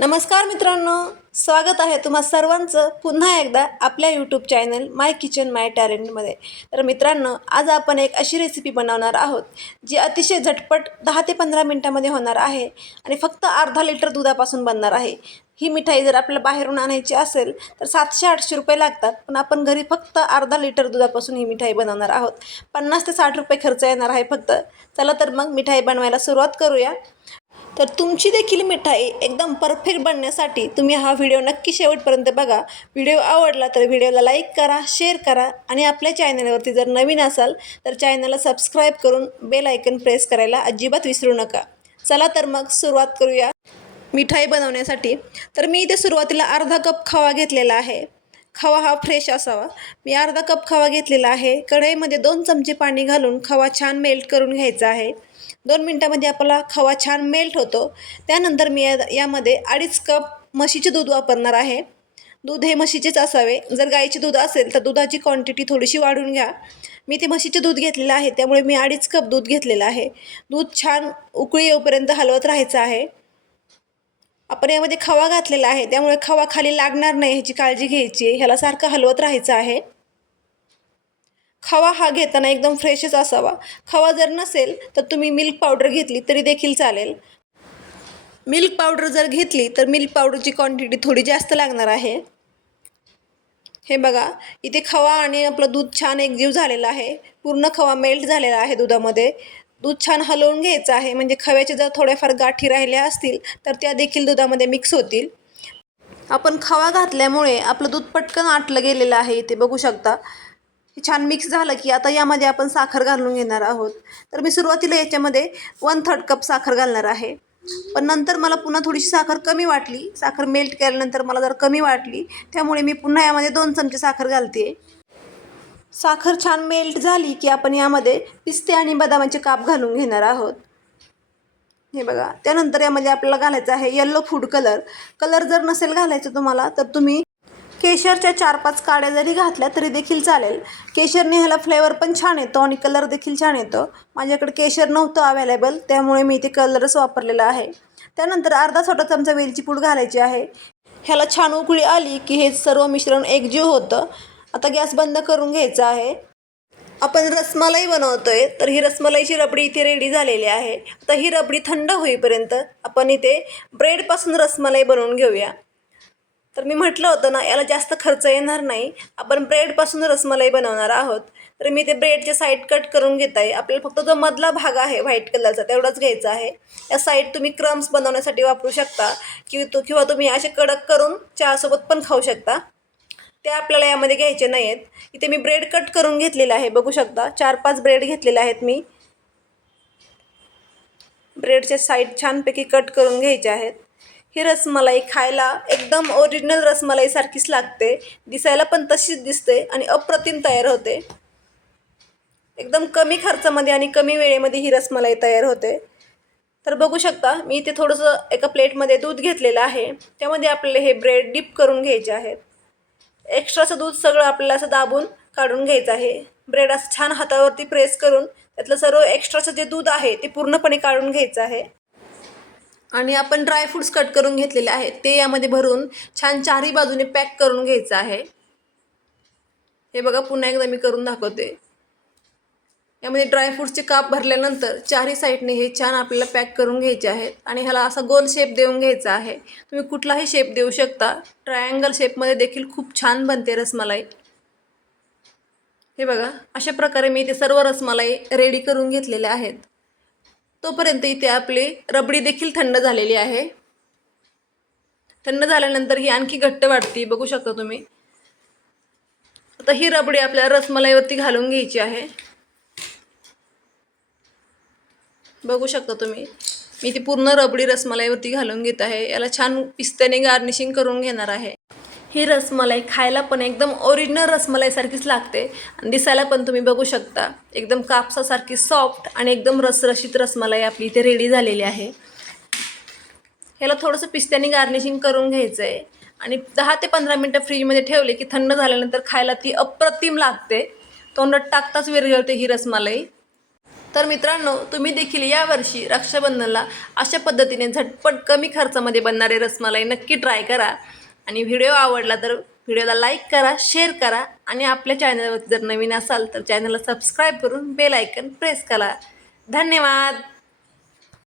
नमस्कार मित्रांनो स्वागत आहे तुम्हा सर्वांचं पुन्हा एकदा आपल्या YouTube channel my kitchen my टॅलेंटमध्ये तर मित्रांनो आज आपण एक अशी रेसिपी बनवणार आहोत जी अतिशय झटपट दहा ते पंधरा मिनटामध्ये होणार आहे आणि फक्त अर्धा लिटर दुधापासून बनणार आहे. ही मिठाई जर आपल्याला बाहेरून आणायची असेल तर सातशे आठशे रुपये लागतात पण आपण घरी फक्त अर्धा लिटर दुधापासून ही मिठाई बनवणार आहोत. पन्नास ते साठ रुपये खर्च येणार आहे फक्त. चला तर मग मिठाई बनवायला सुरुवात करूया. तर तुमची देखील मिठाई एकदम परफेक्ट बनण्यासाठी तुम्ही हा व्हिडिओ नक्की शेवटपर्यंत बघा. व्हिडिओ आवडला तर व्हिडिओला लाईक करा शेअर करा आणि आपल्या चॅनलवरती जर नवीन असाल तर चॅनलला सबस्क्राईब करून बेल आयकन प्रेस करायला अजिबात विसरू नका. चला तर मग सुरुवात करूया मिठाई बनवण्यासाठी. तर मी इथे सुरुवातीला अर्धा कप खवा घेतलेला आहे. खवा हा फ्रेश असावा. मी अर्धा कप खवा घेतलेला आहे. कढईमध्ये दोन चमचे पाणी घालून खवा छान मेल्ट करून घ्यायचा आहे. दोन मिनटामध्ये आपला खवा छान मेल्ट होतो. त्यानंतर मी या यामध्ये अडीच कप म्हशीचे दूध वापरणार आहे. दूध हे म्हशीचेच असावे. जर गाईचे दूध असेल तर दुधाची क्वांटिटी थोडीशी वाढून घ्या. मी ते म्हशीचे दूध घेतलेलं आहे. त्यामुळे मी अडीच कप दूध घेतलेलं आहे. दूध छान उकळी येऊपर्यंत हलवत राहायचं आहे. आपण यामध्ये खवा घातलेला आहे. त्यामुळे खवा खाली लागणार नाही ह्याची काळजी घ्यायची आहे. ह्याला सारखं हलवत राहायचं आहे. खवा हा घेताना एकदम फ्रेशच असावा. खवा जर नसेल तर तुम्ही मिल्क पावडर घेतली तरी देखील चालेल. मिल्क पावडर जर घेतली तर मिल्क पावडरची क्वांटिटी थोडी जास्त लागणार आहे. हे बघा इथे खवा आणि आपलं दूध छान एकजीव झालेला आहे. पूर्ण खवा मेल्ट झालेला आहे दुधामध्ये. दूध छान हलवून घ्यायचं आहे. म्हणजे खव्याचे जर थोड्याफार गाठी राहिल्या असतील तर त्या देखील दुधामध्ये मिक्स होतील. आपण खवा घातल्यामुळे आपलं दूध पटकन आटलं गेलेलं आहे इथे. बघू शकता. हे छान मिक्स झालं की आता यामध्ये आपण साखर घालून घेणार आहोत. तर मी सुरुवातीला याच्यामध्ये वन थर्ड कप साखर घालणार आहे. पण नंतर मला पुन्हा थोडीशी साखर कमी वाटली. साखर मेल्ट केल्यानंतर मला जर कमी वाटली त्यामुळे मी पुन्हा यामध्ये दोन चमचे साखर घालते साखर छान मेल्ट झाली की आपण यामध्ये पिस्ते आणि बदामाचे काप घालून घेणार आहोत. हे बघा त्यानंतर यामध्ये आपल्याला घालायचं आहे येल्लो फूड कलर कलर जर नसेल घालायचं तुम्हाला तर तुम्ही केशरच्या चार पाच काड्या जरी घातल्या तरी देखील चालेल. केशरने ह्याला फ्लेवर पण छान येतो आणि कलर देखील छान येतो. माझ्याकडे केशर नव्हतं अवेलेबल त्यामुळे मी इथे कलरच वापरलेला आहे. त्यानंतर अर्धा छोटा चमचा वेलची पूड घालायची आहे. ह्याला छान उकळी आली की हे सर्व मिश्रण एकजीव होतं. आता गॅस बंद करून घ्यायचा आहे. आपण रसमलाई बनवतो आहे तर ही रसमलाईची रबडी इथे रेडी झालेली आहे. आता ही रबडी थंड होईपर्यंत आपण इथे ब्रेडपासून रसमलाई बनवून घेऊया. तर मी म्हटलं होतं ना याला जास्त खर्च येणार नाही. आपण ब्रेडपासून रसमलाई बनवणार आहोत. तर मी ते ब्रेडचे साईड कट करून घेत आहे. आपल्याला फक्त जो मधला भाग आहे व्हाईट कलरचा तेवढाच घ्यायचा आहे. या साईड तुम्ही क्रम्स बनवण्यासाठी वापरू शकता किंवा तो किंवा तुम्ही असे कडक करून चहासोबत पण खाऊ शकता. ते आपल्याला यामध्ये घ्यायचे नाही आहेत इथे मी ब्रेड कट करून घेतलेला आहे बघू शकता. चार पाच ब्रेड घेतलेले आहेत मी. ब्रेडच्या साईड छानपैकी कट करून घ्यायचे आहेत. ही रसमलाई खायला एकदम ओरिजिनल रसमलाईसारखीच लागते. दिसायला पण तशीच दिसते आणि अप्रतिम तयार होते. एकदम कमी खर्चामध्ये आणि कमी वेळेमध्ये ही रसमलाई तयार होते. तर बघू शकता मी इथे थोडंसं एका प्लेटमध्ये दूध घेतलेलं आहे. त्यामध्ये आपल्याला हे ब्रेड डिप करून घ्यायचे आहेत. एक्स्ट्राचं दूध सगळं आपल्याला असं दाबून काढून घ्यायचं आहे. ब्रेड असं छान हातावरती प्रेस करून त्यातलं सर्व एक्स्ट्राचं जे दूध आहे ते पूर्णपणे काढून घ्यायचं आहे. आणि आपण ड्रायफ्रूट्स कट करून घेतलेले आहेत. ते यामध्ये भरून छान चारही बाजूने पॅक करून घ्यायचं आहे. हे बघा पुन्हा एकदा मी करून दाखवते. यामध्ये ड्रायफ्रूट्सचे काप भरल्यानंतर चारही साईडने हे छान आपल्याला पॅक करून घ्यायचे आहेत. आणि ह्याला असा गोल शेप देऊन घ्यायचा आहे. तुम्ही कुठलाही शेप देऊ शकता. ट्रायंगल शेपमध्ये देखील खूप छान बनते रसमलाई. हे बघा अशा प्रकारे मी इथे सर्व रसमलाई रेडी करून घेतलेल्या आहेत. तोपर्यंत इथे आपली रबडी देखील थंड झालेली आहे. थंड झाल्यानंतर ही आणखी घट्ट वाटते बघू शकता तुम्ही. आता ही रबडी आपल्याला रसमलाईवरती घालून घ्यायची आहे. बघू शकता तुम्ही. मी ती पूर्ण रबडी रसमलाईवरती घालून घेत आहे. याला छान पिस्त्याने गार्निशिंग करून घेणार आहे. ही रसमलाई खायला पण एकदम ओरिजिनल रसमलाईसारखीच लागते. आणि दिसायला पण तुम्ही बघू शकता. एकदम कापसासारखी सॉफ्ट आणि एकदम रसरशीत रसमलाई आपली इथे रेडी झालेली आहे. ह्याला थोडंसं पिस्त्याने गार्निशिंग करून घ्यायचं आहे आणि दहा ते पंधरा मिनटं फ्रीजमध्ये ठेवले की थंड झाल्यानंतर खायला ती अप्रतिम लागते. तोंडात टाकताच विरघळते ही रसमलाई. तर मित्रांनो तुम्ही देखील यावर्षी रक्षाबंधनला अशा पद्धतीने झटपट कमी खर्चामध्ये बनणारे रसमलाई नक्की ट्राय करा. आणि व्हिडिओ आवडला तर व्हिडिओला लाईक करा शेअर करा आणि आपल्या चॅनलवर जर नवीन असाल तर चॅनलला सबस्क्राईब करून बेल आयकन प्रेस करा. धन्यवाद!